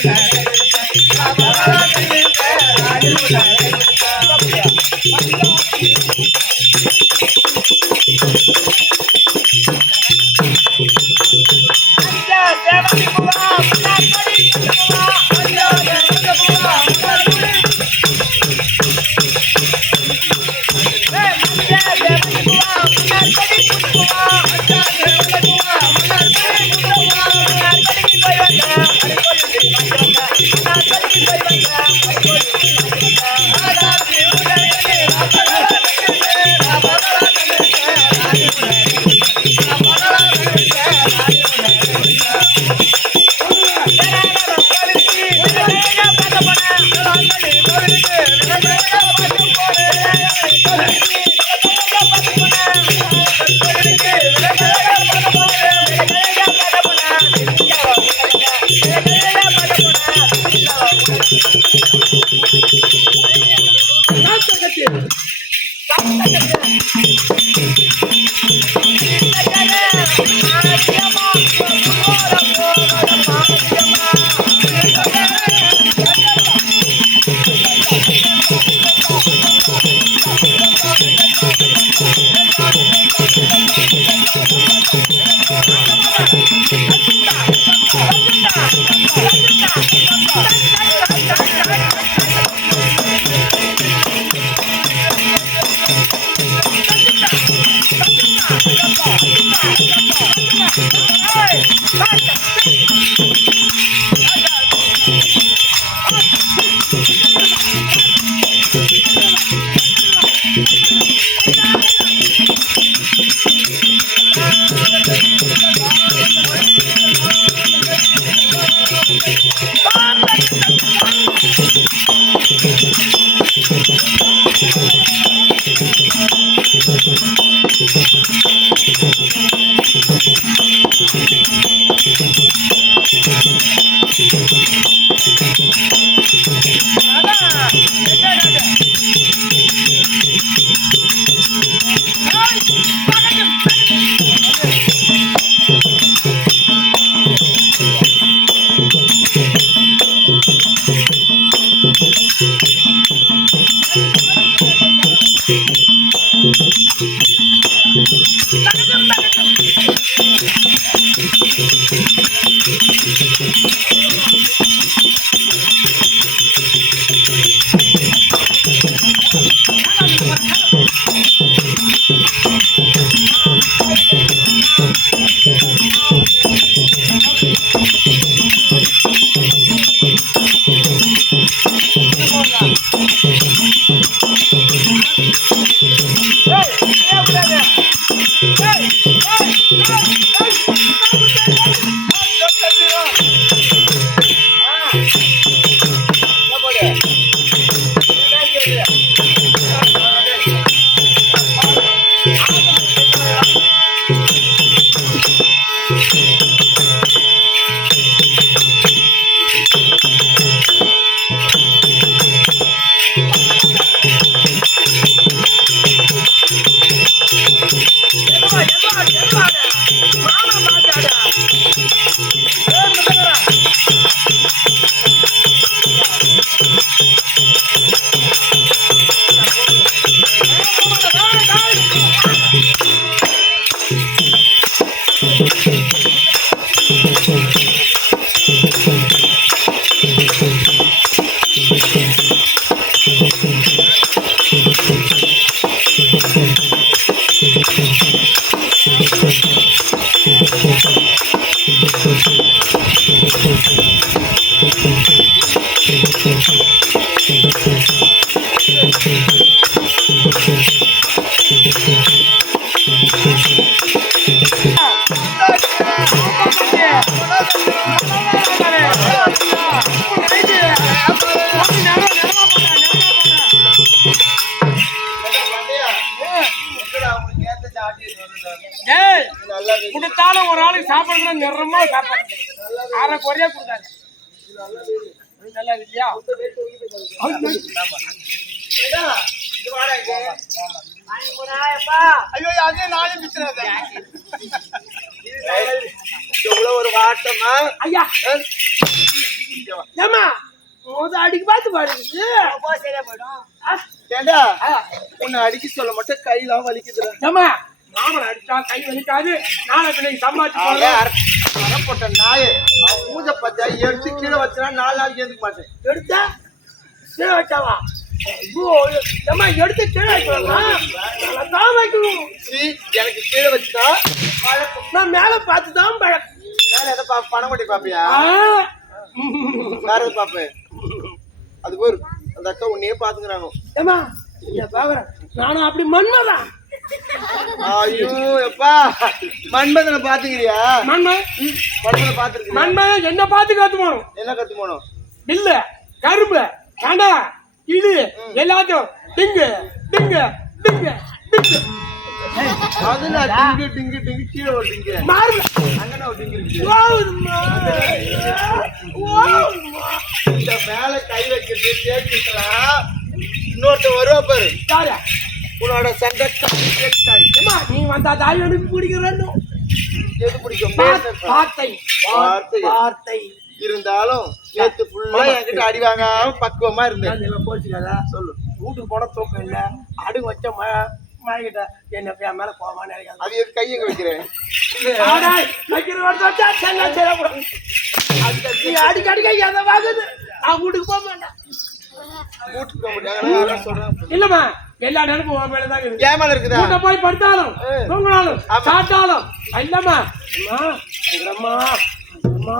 Thank you. கொடுத்தாலும் ஒரு ஆளுக்கு சாப்பாடு நிறமா சாப்பாடு அரை குறையா கொடுத்தாங்க. நல்லா இல்லையா? ஐயோ அதே நானும் பிச்சுறேன். ஒரு வாட்டமா ஐயா ஏமா அடிக்க பார்த்து பாடுது சரியா போயிடும். ஏண்டா உன்னை அடிக்க சொல்ல மட்டும் கையெல்லாம் வலிக்குது. ஏமா நாம அடிச்சா கை வலிக்காது. நாளை பிள்ளைங்க சம்பாதிச்சு போட்ட நாயை பூஜை பச்சா எடுத்து கீழே வச்சா 4 நாளைக்கு எழுந்துக்க மாட்டேன். எடுத்தா கீழே வச்சாவா? எடுத்து கீழே வைக்கணும். எனக்கு கீழே வச்சுட்டா நான் மேல பார்த்துதான் பழக்கம். மேல எதை பணம் கொட்டி பாப்பியா? வேற எது பாப்பேன். அது ஒரு அந்த அக்கா உன்னையே பாத்துக்கிறானோ. ஏமா பாக்குறேன் நானும் அப்படி மன்மதான். ஐயோ எப்பா மன்மதனை பாத்துக்கிறியா? மன்மதனை பாத்துருக்க. மன்மதன் என்ன பாத்து கத்து போனோம். என்ன கத்து போனோம்? இல்ல கரும்பு கண்டா இது எல்லாத்தையும் டிங்கு டிங்கு டிங்கு டிங்கு அதுல டிங்கு டிங்கு டிங்கு கீழே ஒரு டிங்கு மாறு அங்கன ஒரு டிங்கு இந்த மேல கை வைக்கிறது கேட்கலாம். இன்னொருத்த வருவா பாரு யாரு உன்னோட சண்டை நீ வந்தா தாய் எனக்கு பிடிக்கிறேன். எது பிடிக்கும்? வார்த்தை வார்த்தை இருந்தாலும் நேத்து ஃபுல்லா என்கிட்ட அடி வாங்காம பக்குவமா இருந்தேன். போச்சுக்காதா சொல்லு. வீட்டுக்கு போன தூக்கம் இல்ல அடி வச்ச மழைகிட்ட என்ன மேல போவாம நினைக்காது. அது எது கையங்க வைக்கிறேன் அடிக்க அடிக்க எதை வாங்குது. நான் வீட்டுக்கு போக மாட்டேன். வீட்டுக்கு போக மாட்டேன் சொல்றேன். இல்லம்மா எல்லா நேரமும் உன் மேலதான் இருக்குது. ஏன் மேல இருக்குதா? வீட்டை போய் படுத்தாலும் தூங்கினாலும் சாப்பிட்டாலும் இல்லம்மா அம்மா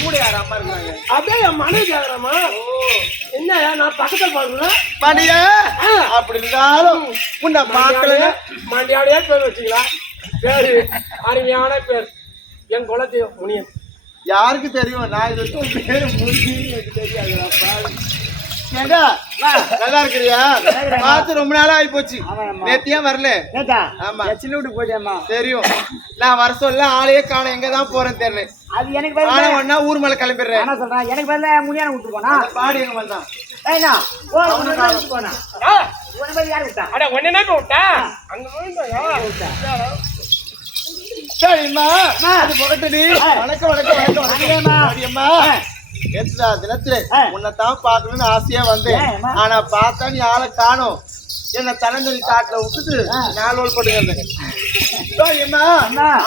கூட யார் அம்மா இருக்காங்க? அப்படியே என் மனைவி கேக்குறம்மா. என்ன நான் பக்கத்துல பாக்குறேன் மணியா அப்படி இருந்தாலும் உன்னை பாக்கல மண்டியாடையே பேர் வச்சுக்கலாம். பேரு அருமையான பேர். என் குலதெய்வம் முனியன். யாருக்கு தெரியும்? நான் இது பேரு முனியன் எனக்கு தெரியாது. நல்லா இருக்கிறியா? பார்த்து ரொம்ப நாளா ஆகி போச்சு. நேத்தியா வரல? ஆமா சின்ன வீட்டுக்கு போயிட்டேம்மா. தெரியும். நான் வர சொல்ல ஆளையே காணோம். எங்கதான் போறேன்னு தெரியல. அது எனக்கு ஒன்னா ஊர் மேல கிளம்பிடுறேன். என்ன சொல்றேன்? எனக்கு பதில முனியான விட்டு போனா பாடி எங்க வந்தான் போனா யாரு விட்டா? அட ஒன்னே விட்டா அங்க சரிம்மா. அது புகட்டடி. வணக்கம் வணக்கம் வணக்கம் வணக்கம்மா. தினத்துல உன்னைத்தான் பாக்கணும்னு ஆசையா வந்தேன். ஆனா பார்த்தா நீ ஆளை காணும். என்ன தனந்தனி காட்டுல விட்டுட்டு நாலு ஓல் போட்டுக்கிறேன்.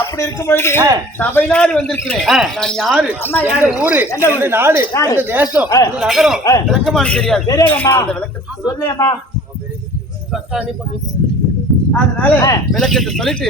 அப்படி இருக்கும் பொழுது சபை நாடு வந்திருக்கிறேன். நான் யாரு, எந்த ஊரு, எந்த நாடு, எந்த தேசம், எந்த நகரம் விளக்கமானு தெரியாது. அந்த விளக்கத்தை சொல்லேம்மா. அதனால விளக்கத்தை சொல்லிட்டு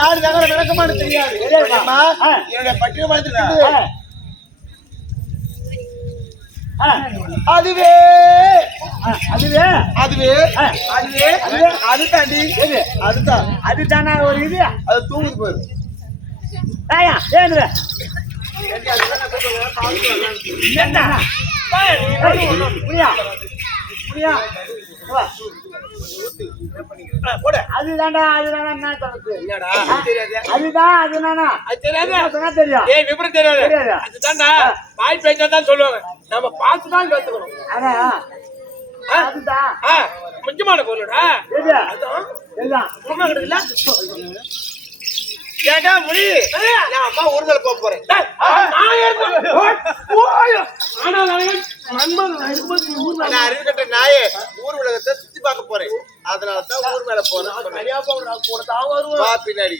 நாடு நகரம் விளக்கமானு தெரியாது. என்னுடைய பட்டியல் அதுவே அதுவே அதுவே அதுவே அதுதாண்டி அதுதான் அதுதானா ஒரு இது அது தூங்குது போயிரு. அதுதான்டா அதுதானா அதுதான் அதுதானா தெரியும். விபரம் தெரியாது. அதுதான்டா வாய் பேச்சாதான் சொல்லுவாங்க. நம்ம பார்த்துதான் கத்துக்கணும். அதுதான் முக்கியமான பொருளுடா. கேட்டா முடி நான் அம்மா ஊர் மேல போக போறேன். அறிவுகட்ட நாயே ஊர் உலகத்தை சுத்தி பார்க்க போறேன். அதனாலதான் ஊர் மேல போறேன். பின்னாடி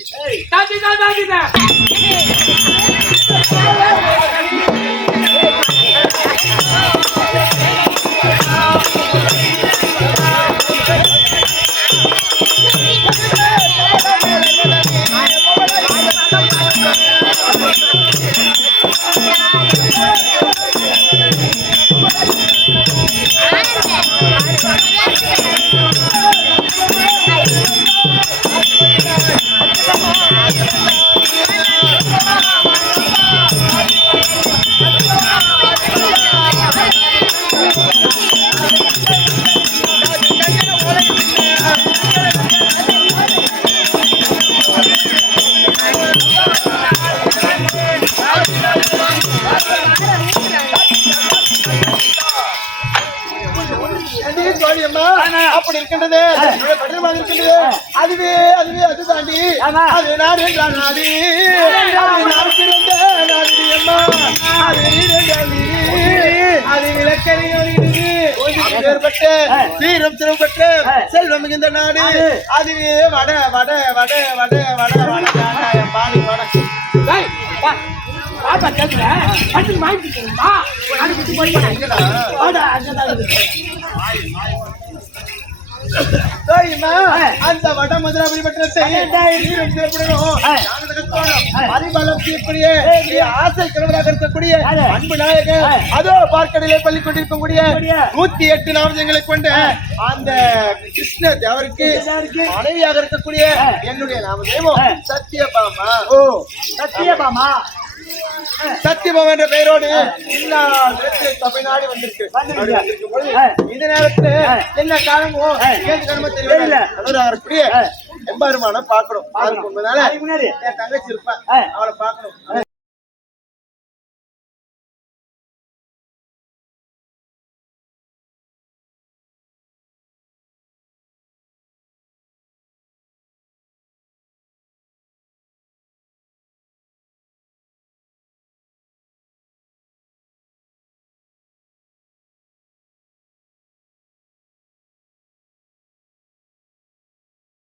அப்படி இருக்கின்றது. அதுவே அதுவே அது தாண்டி அது நாடு என்றால் நாடு அது விளக்கறிஞர்பட்டு சீரம் திரும்பட்டு செல்வம் மிகுந்த நாடு. அதுவே வட வட வட வட வட வட பாடி வட பாப்பா கேட்குற பட்டு வாங்கிட்டு அந்த வட மதுராபுரி பட்டணத்தை ஆசை கணவராக இருக்கக்கூடிய அன்பு நாயகர் அதோ பார்க்கடலை பள்ளி கொண்டிருக்கக்கூடிய 108 நாமங்களை கொண்ட அந்த கிருஷ்ண தேவருக்கு மனைவியாக இருக்கக்கூடிய என்னுடைய நாமதேவம் சத்தியபாமா. ஓ சத்தியபாமா சத்தியபாமா என்ற பெயரோடு தமிழ்நாடு வந்திருக்கு. இந்த நேரத்துல என்ன காரணமோ ஏது காரணமோ தெரியல. எம்பாருமான பாக்கணும். அதுக்கு முன்னால என் தங்கச்சி இருப்பேன், அவளை பாக்கணும்.